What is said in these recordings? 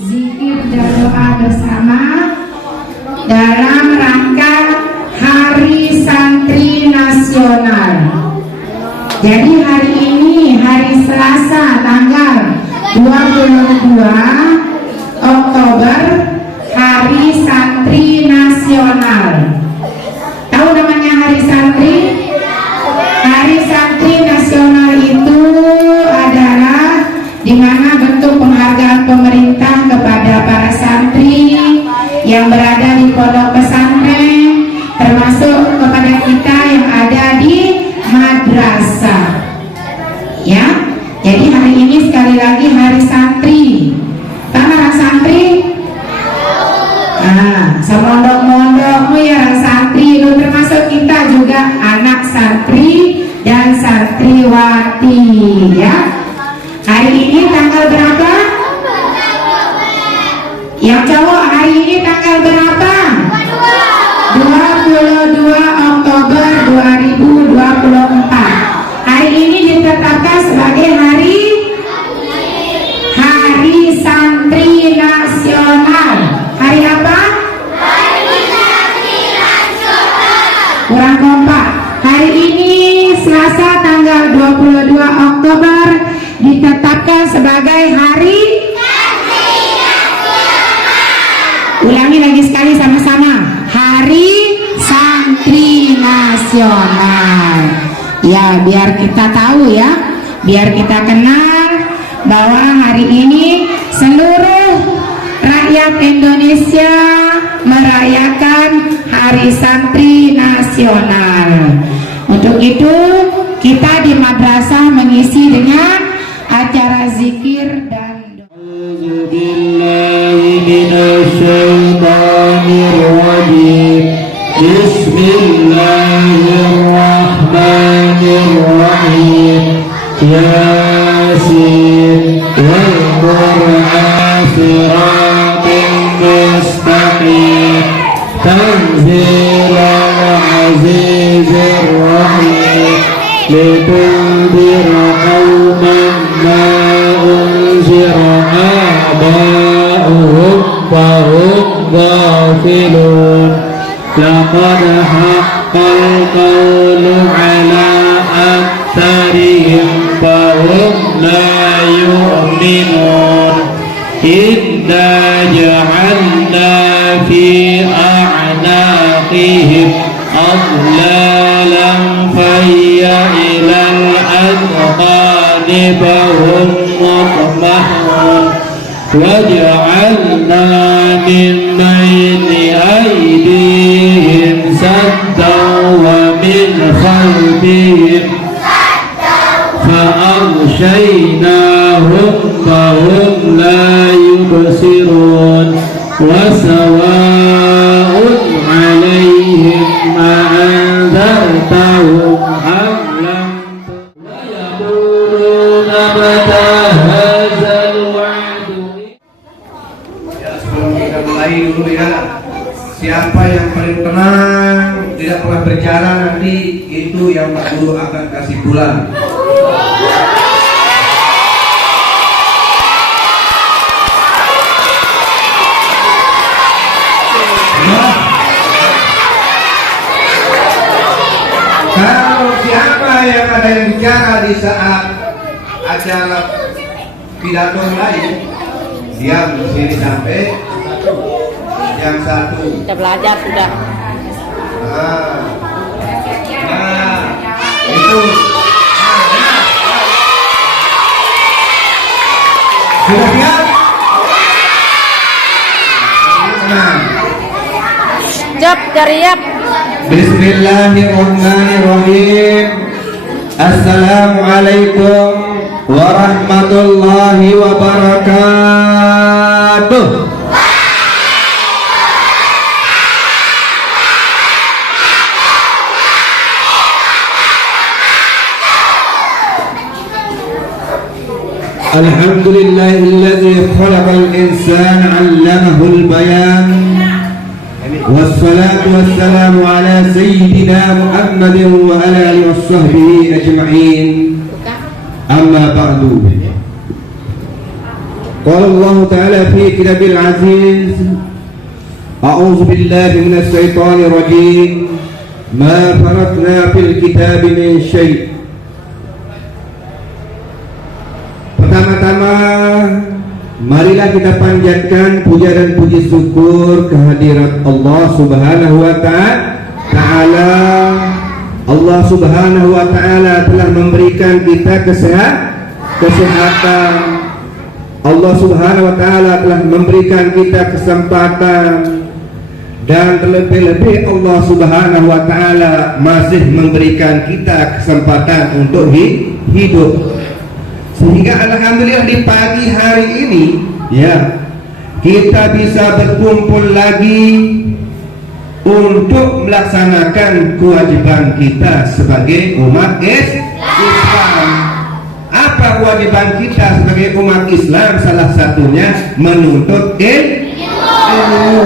zikir dan doa bersama dalam rangka Hari Santri Nasional. Jadi hari ini hari Selasa tanggal 22 Oktober, Hari Santri Nasional. Tahu namanya Hari Santri? Hari Santri Nasional itu adalah di mana bentuk penghargaan pemerintah kepada para santri yang berada di pondok pesantren, termasuk kepada kita yang ada di madrasah. Ya, jadi hari ini sekali lagi Hari Santri. Tahu orang santri? Semondok-mondokmu ya orang santri, lu termasuk kita juga anak santri dan santriwati ya. Hari ini tanggal berapa? Yang cowok hari ini tanggal berapa? 22 Oktober 2024. Hari ini ditetapkan sebagai Hari Santri Nasional. Hari apa? Hari Santri Nasional. Kurang kompak. Hari ini Selasa tanggal 22 Oktober ditetapkan sebagai Hari Santri Nasional. Ulangi lagi sekali sama-sama. Hari Santri Nasional. Ya, biar kita tahu ya, biar kita kenal bahwa hari ini seluruh rakyat Indonesia merayakan Hari Santri Nasional. Untuk itu kita di madrasah mengisi dengan acara zikir dan Bismillahirrahmanirrahim. Yasin wal Qur'an siratin mustaqim tanzilal azizir rahim litundira qauman ma unzira aba'uhum fahum ghafilun laqad haqqal qawlu ala aktharihim fahum la yu'minun inna ja'alna fi a'naqihim aghlalan fayya ilal adqani fahum muqmahun waja'alna min bayni aydihim saddan wa min khalfihim فأغشيناهم فهم لا يبصرون وسواء عليهم أأنذرتهم أم لم ويقولون متى هذا الوعد. Ya, sebelum kita mulai dulu ya, siapa yang paling tenang tidak pernah berbicara nanti itu yang Pak Guru akan kasih bulan. Kalau siapa yang ada yang bicara di saat acara pidato lain, diam di sini sampai jam 1. Kita belajar sudah. Itu sudah siap? Jab, jariap. Bismillahirrahmanirrahim. Assalamualaikum warahmatullahi wabarakatuh. Alhamdulillahilladzi khalaqal insana 'allamahul bayan. Wassalatu wassalamu ala sayyidina Muhammadin wa ala alihi washabbihi ajma'in. Amma ba'du. قال الله تعالى في كتابه العزيز أعوذ بالله من الشيطان الرجيم ما فرطنا في الكتاب من شيء. Pertama-tama marilah kita panjatkan puja dan puji syukur kehadirat Allah Subhanahu wa Ta'ala. Allah Subhanahu wa Ta'ala telah memberikan kita kesehatan. Allah Subhanahu wa Ta'ala telah memberikan kita kesempatan, dan terlebih-lebih Allah Subhanahu wa Ta'ala masih memberikan kita kesempatan untuk hidup. Sehingga alhamdulillah di pagi hari ini ya kita bisa berkumpul lagi untuk melaksanakan kewajiban kita sebagai umat Islam. Apa kewajiban kita sebagai umat Islam? Salah satunya menuntut ilmu.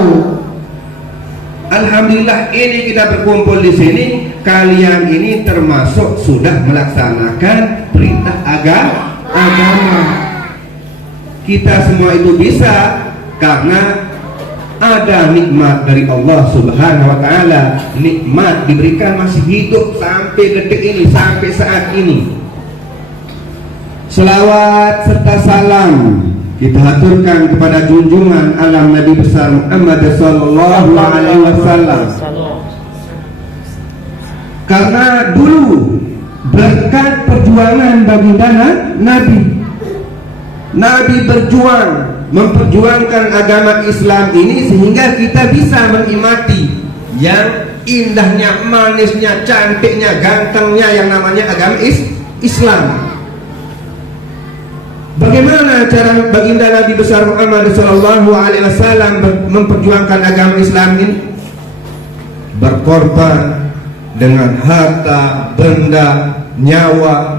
Alhamdulillah ini kita berkumpul di sini. Kalian ini termasuk sudah melaksanakan perintah agama. Kita semua itu bisa karena ada nikmat dari Allah Subhanahu wa Ta'ala. Nikmat diberikan masih hidup sampai detik ini, sampai saat ini. Selawat serta salam kita haturkan kepada junjungan alam Nabi besar Muhammad sallallahu alaihi wasallam. Karena dulu berkat perjuangan baginda Nabi berjuang memperjuangkan agama Islam ini sehingga kita bisa menikmati yang indahnya, manisnya, cantiknya, gantengnya yang namanya agama Islam. Bagaimana cara baginda Nabi besar Muhammad sallallahu alaihi wasallam memperjuangkan agama Islam ini? Berkorban dengan harta, benda, nyawa.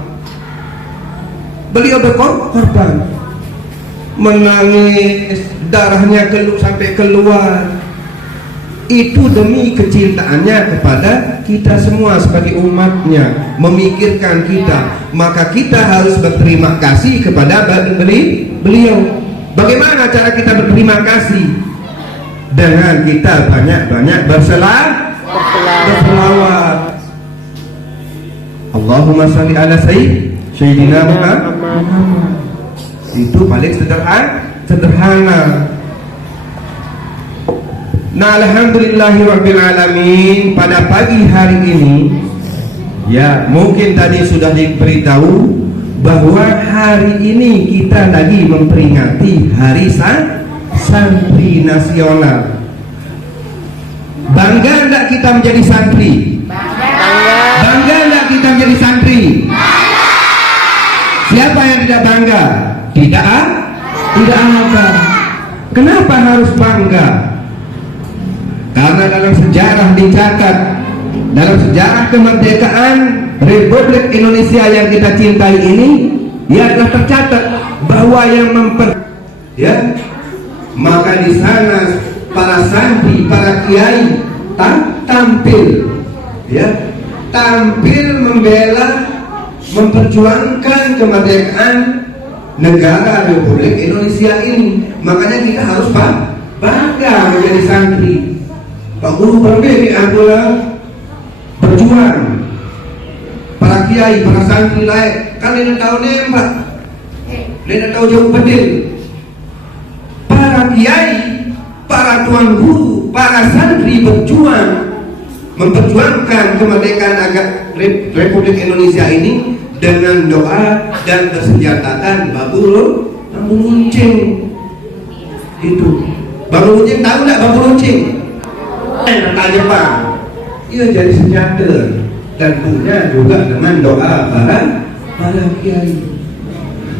Beliau berkorban, menangis, darahnya sampai keluar. Itu demi kecintaannya kepada kita semua sebagai umatnya, memikirkan kita. Maka kita harus berterima kasih kepada beliau. Bagaimana cara kita berterima kasih? Dengan kita banyak-banyak berselawat. Allahumma shalli ala Sayyidina Muhammad. Itu paling sederhana. Nah, alhamdulillahirabbil alamin, pada pagi hari ini ya mungkin tadi sudah diberitahu bahwa hari ini kita lagi memperingati Hari Santri Nasional. Bangga enggak kita menjadi santri? Bangga enggak kita menjadi santri? Siapa yang tidak bangga? Tidak ada. Kenapa harus bangga? Karena dalam sejarah dicatat, dalam sejarah kemerdekaan Republik Indonesia yang kita cintai ini, ya telah tercatat bahwa yang maka di sana para santri, para kiai tampil membela, memperjuangkan kemerdekaan negara Republik Indonesia ini. Makanya kita harus bangga menjadi santri. Pak Guru berbeda adalah berjuang. Para kiai, para santri lain kan tidak tahu nembak, tidak tahu jauh bedil. Para kiai, para tuan guru, para santri berjuang memperjuangkan kemerdekaan Republik Indonesia ini dengan doa dan bersenjatakan bambu runcing. Itu bambu runcing, tahu nggak bambu runcing? Tentang Jepang, ia jadi senjata dan punya juga dengan doa para kiai.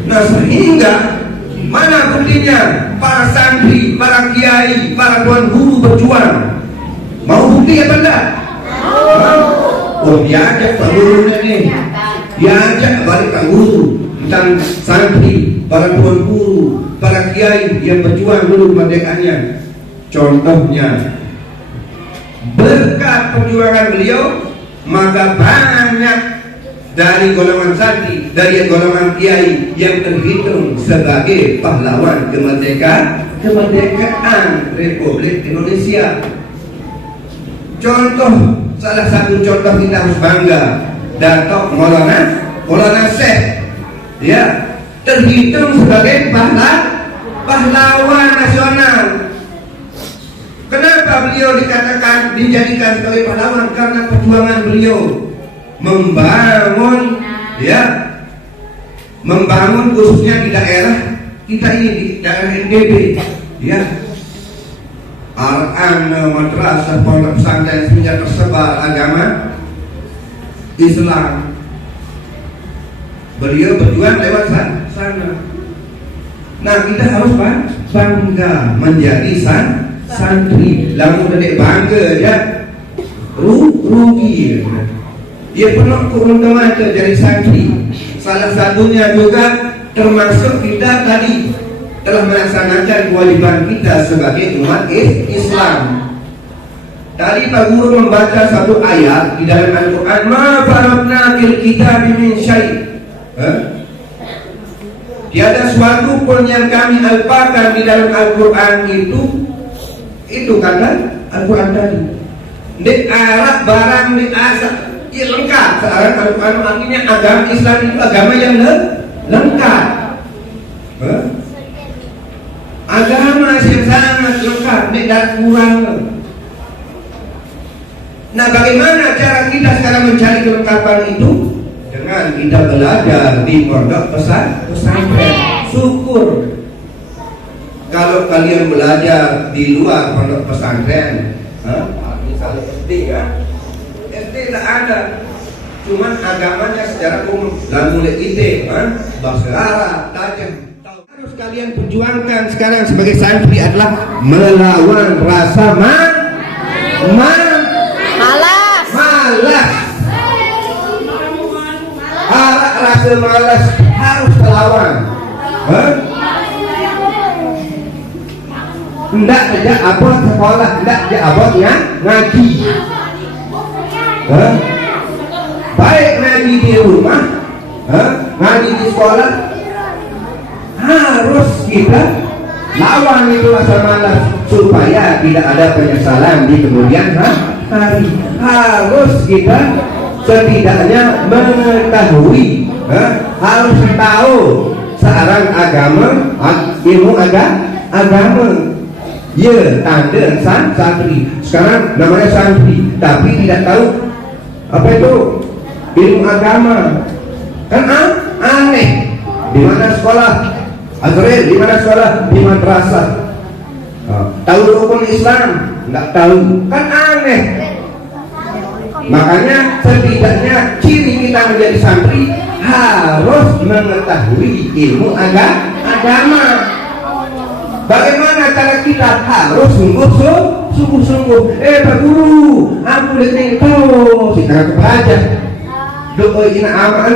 Nah, sehingga mana buktinya? Para santri, para kiai, para tuan guru berjuang. Mau bukti apa enggak? Oh, diajak Pak Guru nih, diajak balik Pak Guru tentang santri, para tuan guru, para kiai yang berjuang dulu kemerdekaannya. Contohnya, berkat perjuangan beliau, maka banyak dari golongan santri dari golongan kiai yang terhitung sebagai pahlawan kemerdekaan Republik Indonesia. Contoh, salah satu contoh kita harus bangga, Dato' Maulana Syekh, ya, terhitung sebagai pahlawan nasional. Kenapa beliau dijadikan sebagai pahlawan? Karena perjuangan beliau membangun khususnya di daerah kita ini, di daerah NTB, ya, madrasah, pondok pesantren sehingga tersebar agama Islam. Beliau berjuang lewat sana. Nah, kita harus bangga menjadi santri. Lalu dedek bangga ya, rugi. Ia penuh keuntungan jadi santri. Salah satunya juga termasuk kita tadi telah melaksanakan kewajiban kita sebagai umat Islam. Tadi Pak Guru membaca satu ayat di dalam Al-Quran, ma farabna fil kitabi min syai'. Tiada suatu pun yang kami alpakan di dalam Al-Quran itu kata Al-Quran tadi. Di Arab barang di asal lengkap. Sekarang Al-Quran artinya agama Islam itu agama yang lengkap. Agama yang sangat lengkap, tidak kurang. Nah, bagaimana cara kita sekarang mencari kelengkapan itu? Dengan kita belajar di pondok pesantren. Syukur kalau kalian belajar di luar pondok pesantren, misalnya SD ya, SD tidak ada, cuman agamanya secara umum. Dan mulai IT, bahasa Arab, tajam. Harus kalian perjuangkan sekarang sebagai santri adalah melawan rasa malas. Rasa malas harus terlawan. Tidak aja abot sekolah, tidak aja abotnya ngaji. Baik ngaji di rumah, ngaji di sekolah, harus kita lawan itu rasa malas supaya tidak ada penyesalan di kemudian hari. Harus kita setidaknya mengetahui, harus tahu searang agama, ilmu agama. Ya, tanda santri. Sekarang namanya santri, tapi tidak tahu apa itu ilmu agama. Kan aneh. Di mana sekolah? Azril, di mana sekolah? Di madrasah. Tahu rukun Islam? Enggak tahu. Kan aneh. Makanya setidaknya ciri kita menjadi santri harus mengetahui ilmu agama. Bagaimana cara kita? Harus sungguh-sungguh. Pak Guru, aku lihat tahu si kakak belajar. Doa ina ama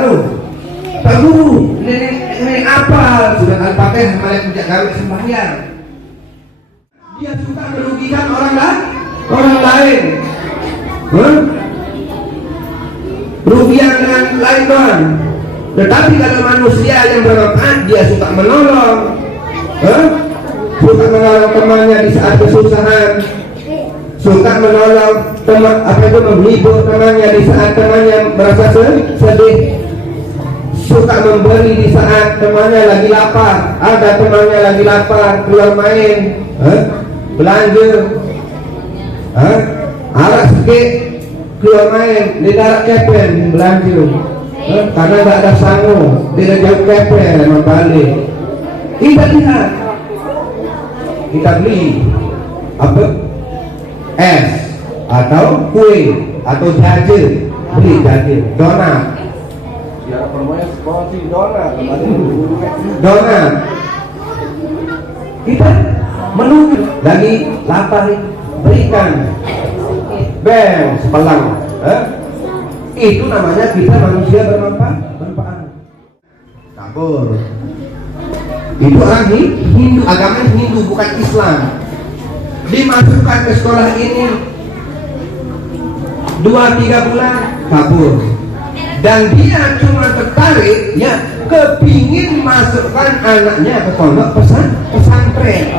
Pak Guru, ini apa? Sudah Al-Fatihah malah tidak gawe sembahyang. Dia suka merugikan orang lain. Rugian dengan lain doang. Tetapi kalau manusia yang bermanfaat, dia suka menolong. Suka menolong temannya di saat kesusahan, suka menolong menghibur temannya di saat temannya merasa sedih, suka memberi di saat temannya lagi lapar. Ada temannya lagi lapar, keluar main, belanja, arak sedikit, keluar main, di darat kepen belanja, karena tidak ada sangu, tidak jauh kepen membalik. Kita lihat, kita beli apa? Es atau kue atau jajan, beli jajan, donat. Ya, permonya seperti donat. Kita menunggu lagi lapar, berikan sepelang. Itu namanya kita manusia bermanfaat. Campur. Itu orang Hindu, agama Hindu bukan Islam. Dimasukkan ke sekolah ini 2-3 bulan kabur. dan dia cuma tertarik ya kepingin masukkan anaknya ke pondok pesantren,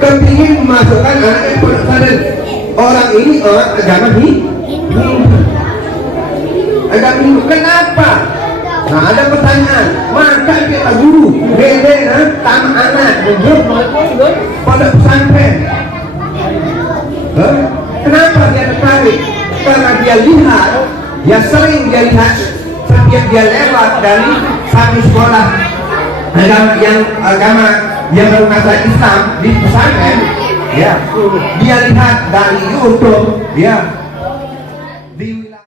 kepingin masukkan anaknya ke pondok pesantren. Orang ini orang agama Hindu. Agama Hindu. Kenapa? Nah, ada pertanyaan. Maka kita guru beda tamat anak pondok pesantren. Kenapa dia tertarik? Karena dia lihat, dia sering dia lihat setiap dia lewat dari satu sekolah agama yang bermasa Islam di pesantren, ya, dia lihat dari YouTube, ya, di wilayah.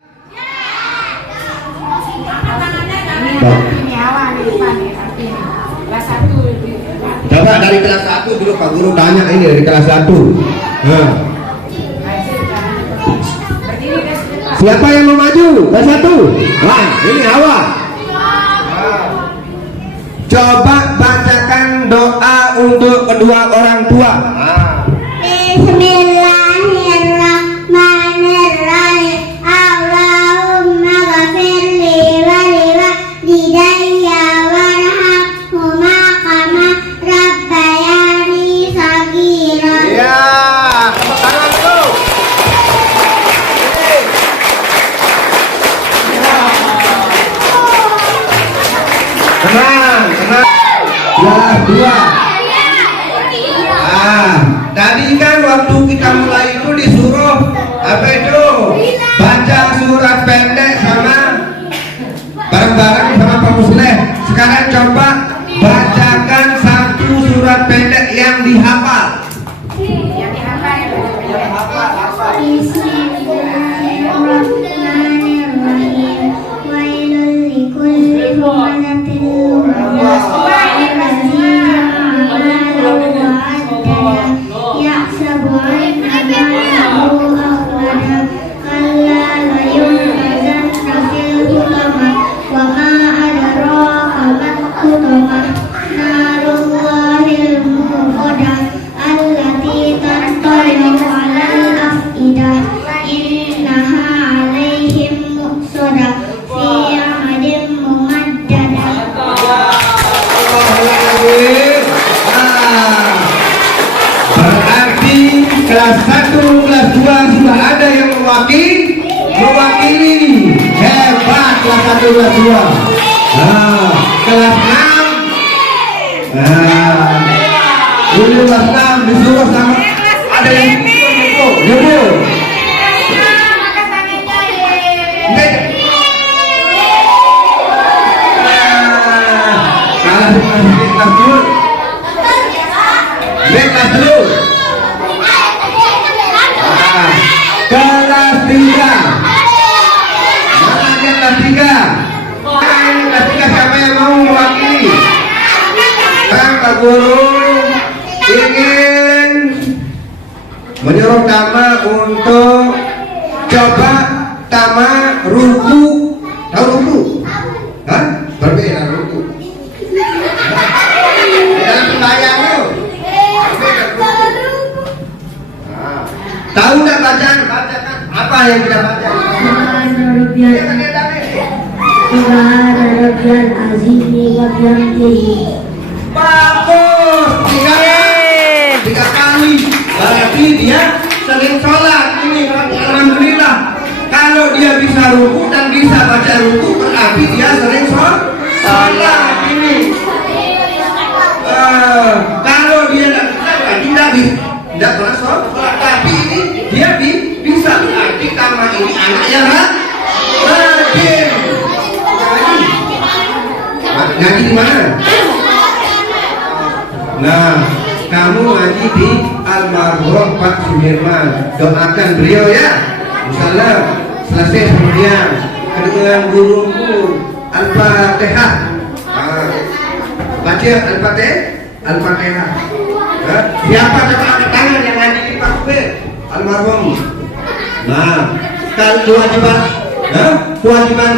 Coba dari kelas 1 dulu Pak Guru tanya ini dari kelas 1. Siapa yang mau maju? Kelas 1. Nah, ini awal. Coba bacakan doa untuk kedua orang tua. Bismillahirrahmanirrahim. Allahumma ghafirli wa liwalidayya warhamhuma kama rabbayani shaghira. Ya, tangan tuh. Tenang. Ya, dua. Tadi kan waktu kita mulai itu disuruh apa itu? Baca surat pendek sama bareng-bareng sama Pak Musleh. Sekarang coba bacakan satu surat pendek yang dihafal. Bismillahirrahmanirrahim. Wailul likulli humazatin lumazah. Yahsabu anna malahu akhwada kalla la yunbazanna fil hutamah wa ma adraka mat hutamah narullahil muqadah allati tattali'u 'alal afidah innaha 'alaihim muqsadah fi 'amadin mumaddadah. Berarti kelas 1, kelas 2 sudah ada yang mewakili. Hebat kelas 1, kelas 2. Kelas 6. Dulu kelas 6 disuruh sama ada yang nyebut. Kelas dulu. Kelas 3. Mana dia kelas 3? Kelas 3 siapa yang mau mewakili? Sekarang Pak Guru ingin menyuruh Tama untuk coba Tama ruku. Tahu ruku? Hah? Berbeda ruku. Dalam sembahyang itu. Tahu nggak bacakan apa yang kita baca? Subhanarabbiyal azimi wa bihamdihi. Bagus, 3 kali. Berarti dia sering sholat ini. Alhamdulillah. Kalau dia bisa ruku dan bisa baca ruku, berarti dia sering sholat ini. Kalau dia tidak pernah sholat, tapi ini dia bisa, berarti Tama ini anaknya rajin. Ngaji di mana? Nah, kamu ngaji di almarhum Pak Sudirman. Doakan beliau ya. Insyaallah selesai kemudian kedengaran guruku Al-Fatihah. Baca Al-Fatihah. Siapa coba angkat tangan yang ngaji di Pak Subir? Almarhum. Nah, kewajiban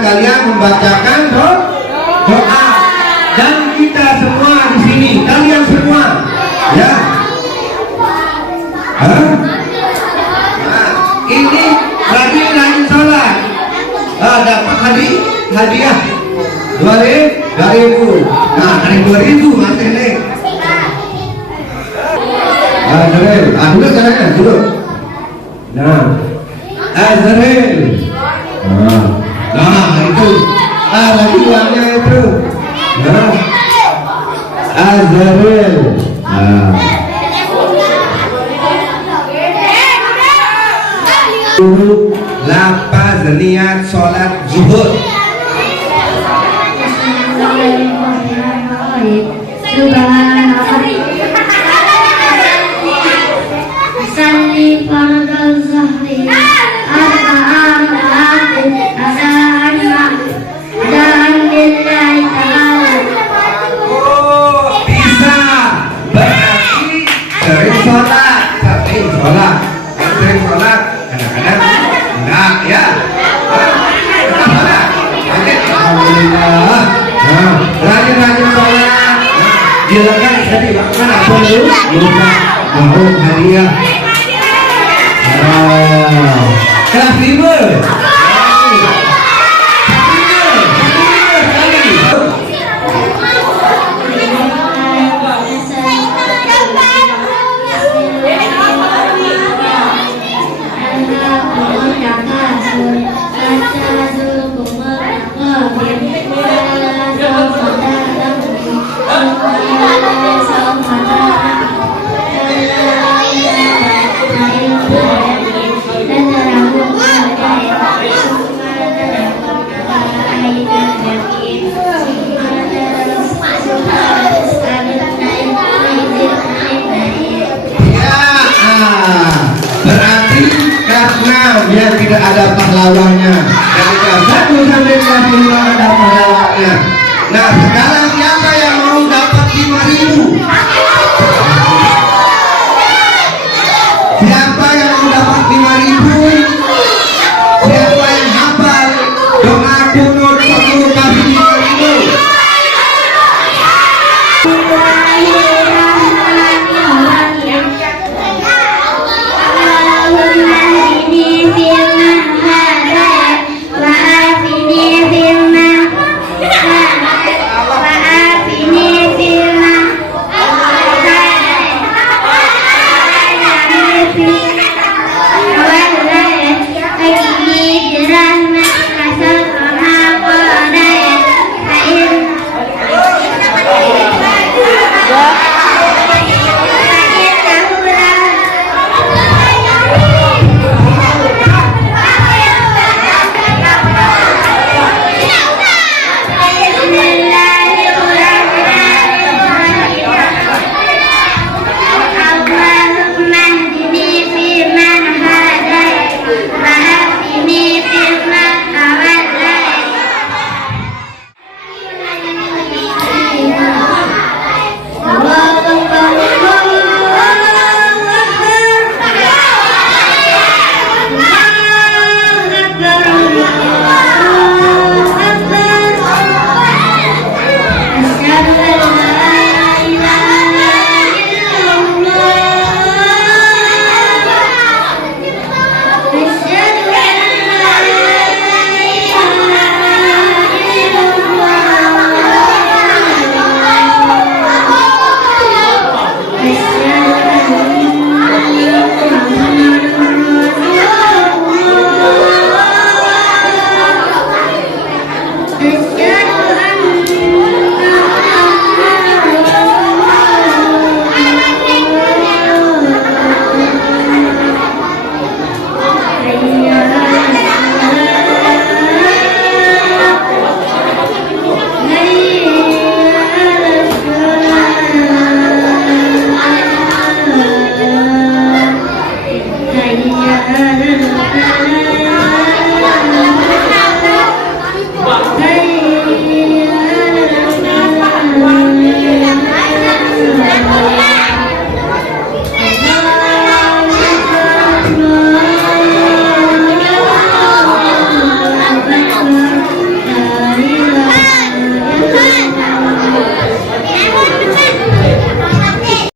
kalian membacakan doa. Dan kita semua di sini, kalian semua, ya. Nah, hadiah 2.000. Nah, ada 2.000 masih nih. Azril, duduk caranya, duduk. Nah, Azril. Nah, itu. Lagi uangnya itu. Nah, Azril. Dulu lapaz niat sholat zuhur. Salli fardal zahri arba'an rakaat adaan lillahi ta'ala. Oh, bisa. Berarti sering sholat, sering sholat, sering sholat. Kadang-kadang enggak ya. Alhamdulillah. Nah, rajin-rajin sholat. Silakan jadi makan apa dulu? Mau hadiah. Kelas 5. Berarti karena dia tidak ada pahlawannya. Dari kelas 1 sampai kelas 5 ada pahlawannya. Nah, sekarang siapa yang mau dapat 5.000? Siapa yang mau dapat 5.000? Siapa yang hafal doa